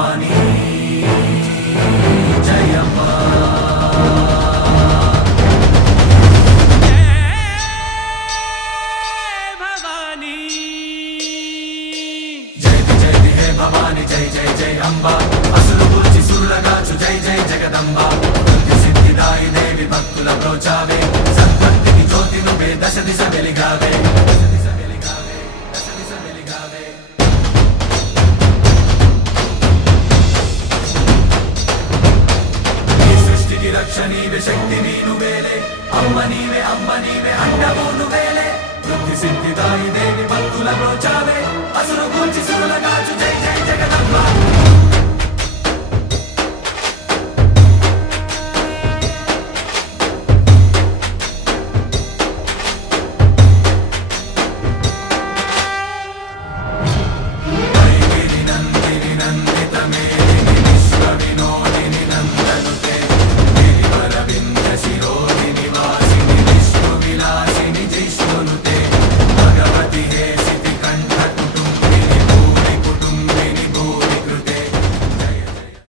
భవానీ జయ అమ్మా భవాని జై జై జై అంబా అసురు పూచి సురులగాచు జై జై జగదంబా సిద్ధిదాయి దేవి భక్తుల ప్రోచావే సద్భక్తికి జ్యోతి నువ్వే దశ దిశ వెలిగావే ఈ సృష్టికి రక్ష నీవే శక్తి నువ్వేలే అమ్మ నీవే అండవు నువ్వేలే సిద్ధిదాయి దేవి భక్తుల ప్రోచావే అసురు పూచి సురులగాచు జై జై